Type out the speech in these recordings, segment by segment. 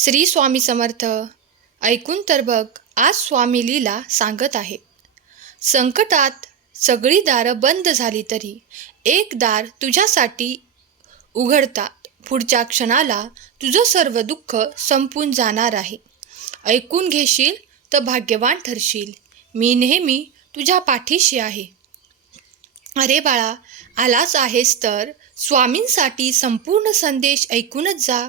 श्री स्वामी समर्थ ऐकून तर बघ आज स्वामी लीला सांगत आहे. संकटात सगळी दारं बंद झाली तरी एक दार तुझ्यासाठी उघडतात पुढच्या क्षणाला तुझं सर्व दुःख संपून जाणार आहे. ऐकून घेशील तर भाग्यवान ठरशील. मी नेहमी तुझ्या पाठीशी आहे. अरे बाळा आलाच आहेस तर स्वामींसाठी संपूर्ण संदेश ऐकूनच जा.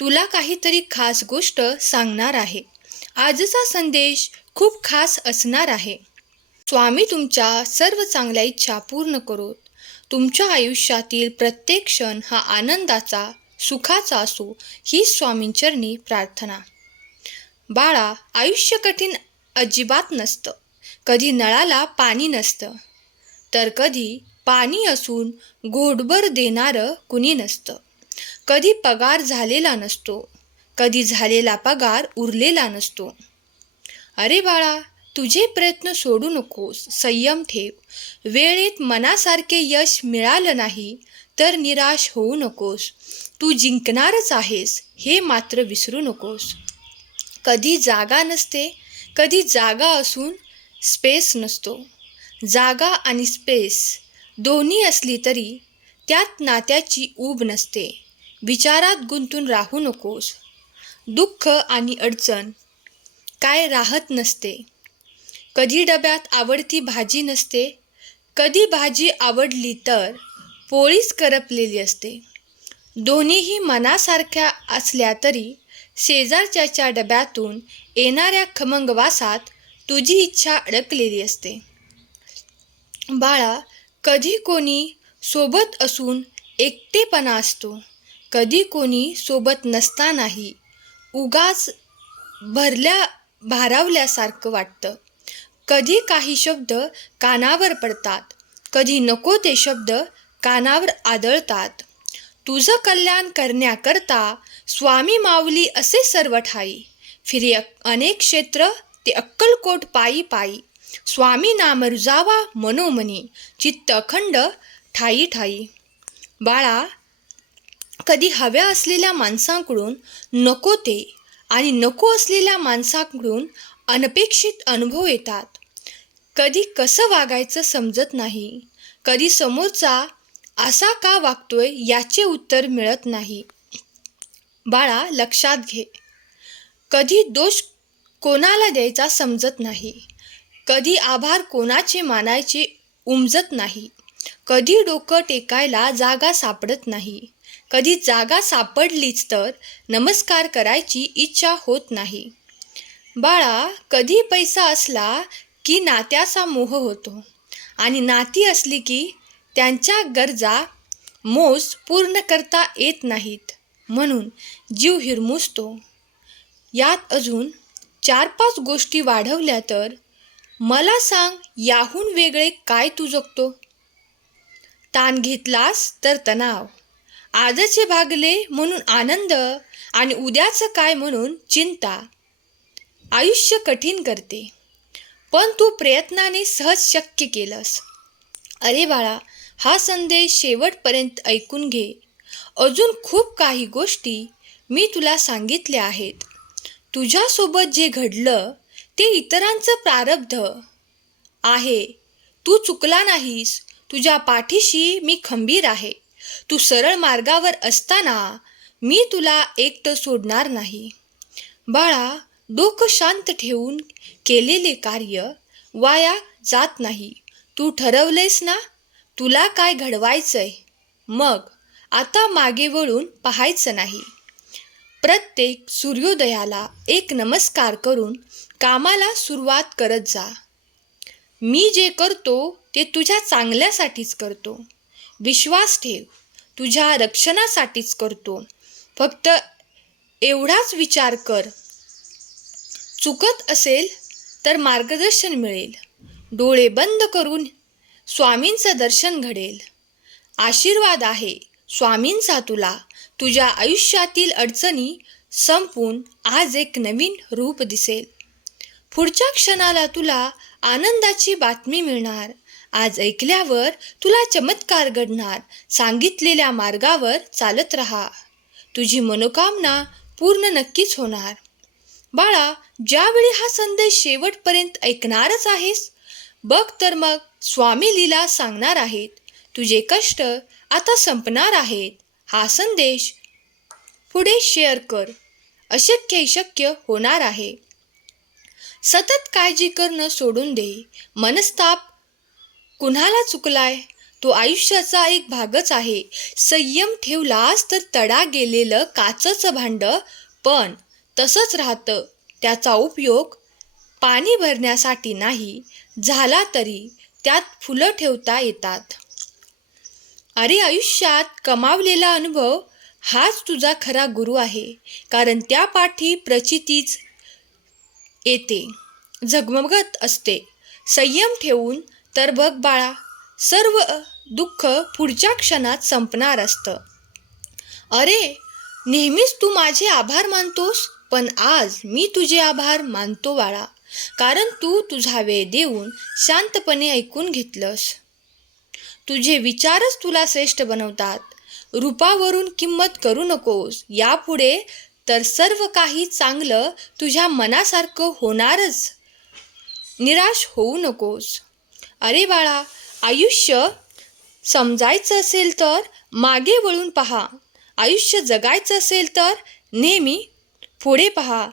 तुला काहीतरी खास गोष्ट सांगणार आहे. आजचा संदेश खूप खास असणार आहे. स्वामी तुमच्या सर्व चांगल्या इच्छा पूर्ण करोत. तुमच्या आयुष्यातील प्रत्येक क्षण हा आनंदाचा सुखाचा असो ही स्वामींचरणी प्रार्थना. बाळा आयुष्य कठीण अजिबात नसतं. कधी नळाला पाणी नसतं. तर कधी पाणी असून घोटभर देणारं कुणी नसतं. कधी पगार झालेला नसतो कधी झालेला पगार उरलेला नसतो. अरे बाळा तुझे प्रयत्न सोडू नकोस संयम ठेव. वेळेत मनासारखे यश मिळालं नाही तर निराश होऊ नकोस. तू जिंकणारच आहेस हे मात्र विसरू नकोस. कधी जागा नसते कधी जागा असून स्पेस नसतो. जागा आणि स्पेस दोन्ही असली तरी त्यात नात्याची ऊब नसते. विचारात गुंतून राहू नकोस. दुःख आणि अडचण काय राहत नसते. कधी डब्यात आवडती भाजी नसते. कधी भाजी आवडली तर पोळीच करपलेली असते. दोन्हीही मनासारख्या असल्या तरी शेजारच्याच्या डब्यातून येणाऱ्या खमंगवासात तुझी इच्छा अडकलेली असते. बाळा कधी कोणी सोबत असून एकटेपणा असतो. कधी कोणी सोबत नसतानाही उगाच भरल्या भारावल्यासारखं वाटतं. कधी काही शब्द कानावर पडतात कधी नको ते शब्द कानावर आदळतात. तुझं कल्याण करण्याकरता स्वामी माऊली असे सर्व ठाई. फिरी अनेक क्षेत्र ते अक्कलकोट पायी पायी. स्वामी नाम रुजावा मनोमनी चित्त अखंड ठाई ठाई. बाळा कधी हव्या असलेल्या माणसांकडून नको ते आणि नको असलेल्या माणसांकडून अनपेक्षित अनुभव येतात. कधी कसं वागायचं समजत नाही. कधी समोरचा असा का वागतोय याचे उत्तर मिळत नाही. बाळा लक्षात घे. कधी दोष कोणाला द्यायचा समजत नाही. कधी आभार कोणाचे मानायचे उमजत नाही. कधी डोकं टेकायला जागा सापडत नाही. कधी जागा सापडलीच तर नमस्कार करायची इच्छा होत नाही. बाळा कधी पैसा असला की नात्याचा मोह होतो. आणि नाती असली की त्यांच्या गरजा मोज पूर्ण करता येत नाहीत. म्हणून जीव हिरमुसतो. यात अजून चार पाच गोष्टी वाढवल्या तर मला सांग याहून वेगळे काय तू जगतो? ताण घेतलास तर तणाव. आजचे भागले म्हणून आनंद आणि उद्याचं काय म्हणून चिंता. आयुष्य कठीण करते पण तू प्रयत्नाने सहज शक्य केलंस. अरे बाळा हा संदेश शेवटपर्यंत ऐकून घे. अजून खूप काही गोष्टी मी तुला सांगितल्या आहेत. तुझ्यासोबत जे घडलं ते इतरांचं प्रारब्ध आहे. तू चुकला नाहीस. तुझ्या पाठीशी मी खंबीर आहे. तू सरळ मार्गावर असताना मी तुला एकटं सोडणार नाही. बाळा डोकं शांत ठेवून केलेले कार्य वाया जात नाही. तू ठरवलेस ना? तुला काय घडवायचंय? मग आता मागे वळून पाहायचं नाही. प्रत्येक सूर्योदयाला एक नमस्कार करून कामाला सुरुवात करत जा. मी जे करतो ते तुझ्या चांगल्यासाठीच करतो. विश्वास ठेव. तुझ्या रक्षणासाठीच करतो. फक्त एवढाच विचार कर. चुकत असेल तर मार्गदर्शन मिळेल. डोळे बंद करून स्वामींचं दर्शन घडेल. आशीर्वाद आहे स्वामींचा तुला. तुझ्या आयुष्यातील अडचणी संपून आज एक नवीन रूप दिसेल. पुढच्या क्षणाला तुला आनंदाची बातमी मिळणार. आज ऐकल्यावर तुला चमत्कार घडणार. सांगितलेल्या मार्गावर चालत राहा. तुझी मनोकामना पूर्ण नक्कीच होणार. बाळा ज्यावेळी हा संदेश शेवटपर्यंत ऐकणारच आहेस बघ तर मग स्वामी लीला सांगणार आहेत तुझे कष्ट आता संपणार आहेत. हा संदेश पुढे शेअर कर. अशक्य शक्य होणार आहे. सतत काळजी करणं सोडून दे. मनस्ताप कुणाला चुकलाय? तो आयुष्याचा एक भागच आहे. संयम ठेवलास तर तडा गेलेलं काचचं भांड पण तसंच राहतं. त्याचा उपयोग पाणी भरण्यासाठी नाही झाला तरी त्यात फुलं ठेवता येतात. अरे आयुष्यात कमावलेला अनुभव हाच तुझा खरा गुरु आहे कारण त्या पाठी प्रचितीच येते झगमगत असते. संयम ठेवून तर बघ बाळा सर्व दुःख पुढच्या क्षणात संपणार असतं. अरे नेहमीच तू माझे आभार मानतोस पण आज मी तुझे आभार मानतो बाळा कारण तू तुझा वेळ देऊन शांतपणे ऐकून घेतलंस. तुझे विचारच तुला श्रेष्ठ बनवतात. रूपावरून किंमत करू नकोस. यापुढे तर सर्व काही चांगलं तुझ्या मनासारखं होणारच. निराश होऊ नकोस. अरे बाळा आयुष्य समजायचं असेल तर मागे वळून पहा. आयुष्य जगायचं असेल तर नेहमी पुढे पहा.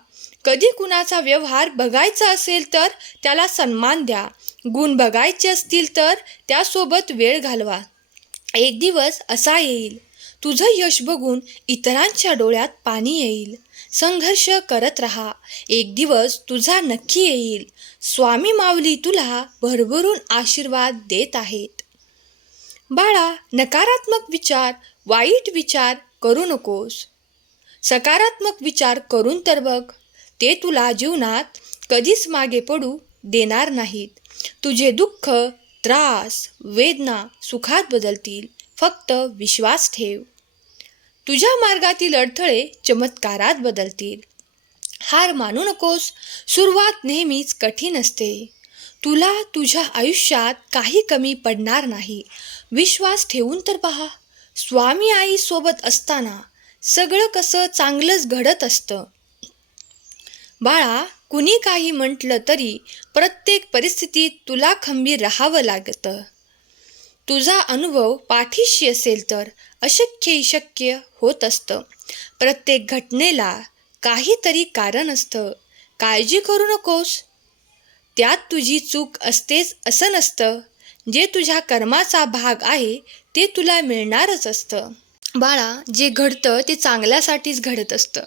कधी कुणाचा व्यवहार बघायचा असेल तर त्याला सन्मान द्या. गुण बघायचे असतील तर त्यासोबत वेळ घालवा. एक दिवस असा येईल. तुझं यश बघून इतरांच्या डोळ्यात पाणी येईल. संघर्ष करत राहा. एक दिवस तुझा नक्की येईल. स्वामी माऊली तुला भरभरून आशीर्वाद देत आहेत. बाळा नकारात्मक विचार वाईट विचार करू नकोस. सकारात्मक विचार करून तर बघ. ते तुला जीवनात कधीच मागे पडू देणार नाहीत. तुझे दुःख त्रास वेदना सुखात बदलतील. फक्त विश्वास ठेव. तुझ्या मार्गातील अडथळे चमत्कारात बदलतील. हार मानू नकोस. सुरुवात नेहमीच कठीण असते. तुला तुझ्या आयुष्यात काही कमी पडणार नाही. विश्वास ठेवून तर पहा. स्वामी आई सोबत असताना सगळं कसं चांगलंच घडत असतं. बाळा कुणी काही म्हटलं तरी प्रत्येक परिस्थितीत तुला खंबीर राहावं लागतं. तुझा अनुभव पाठीशी असेल तर अशक्य शक्य होत असतं. प्रत्येक घटनेला काहीतरी कारण असतं. काळजी करू नकोस. त्यात तुझी चूक असतेच असं नसतं. जे तुझ्या कर्माचा भाग आहे ते तुला मिळणारच असतं. बाळा जे घडतं ते चांगल्यासाठीच घडत असतं.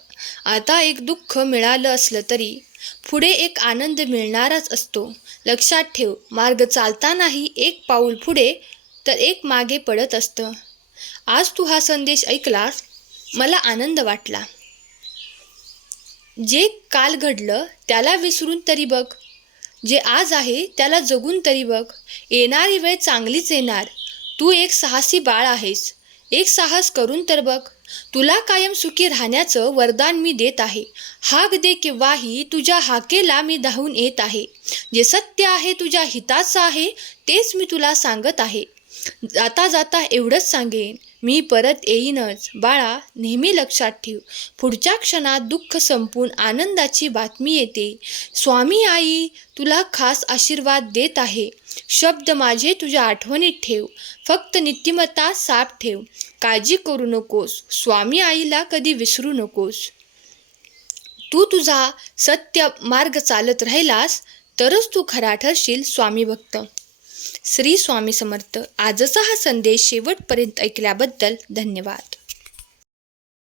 आता एक दुःख मिळालं असलं तरी पुढे एक आनंद मिळणारच असतो. लक्षात ठेव मार्ग चालतानाही एक पाऊल पुढे तर एक मागे पडत असतं. आज तू हा संदेश ऐकलास मला आनंद वाटला. जे काल घडलं त्याला विसरून तरी बघ. जे आज आहे त्याला जगून तरी बघ. येणारी वेळ चांगलीच येणार. तू एक साहसी बाळ आहेस. एक साहस करून तर बघ. तुला कायम सुखी राहण्याचं वरदान मी देत आहे. हाक दे किंवाही तुझ्या हाकेला मी धावून येत आहे. जे सत्य आहे तुझ्या हिताचं आहे तेच मी तुला सांगत आहे. जाता जाता एवढंच सांगेन मी परत येईनच. बाळा नेहमी लक्षात ठेव. पुढच्या क्षणात दुःख संपून आनंदाची बातमी येते. स्वामी आई तुला खास आशीर्वाद देत आहे. शब्द माझे तुझ्या आठवणीत ठेव. फक्त नीतिमत्ता साफ ठेव. काळजी करू नकोस. स्वामी आईला कधी विसरू नकोस. तू तुझा सत्य मार्ग चालत राहिलास तरच तू खरा ठरशील स्वामी भक्त. श्री स्वामी समर्थ. आजचा हा संदेश शेवटपर्यंत ऐकल्याबद्दल धन्यवाद.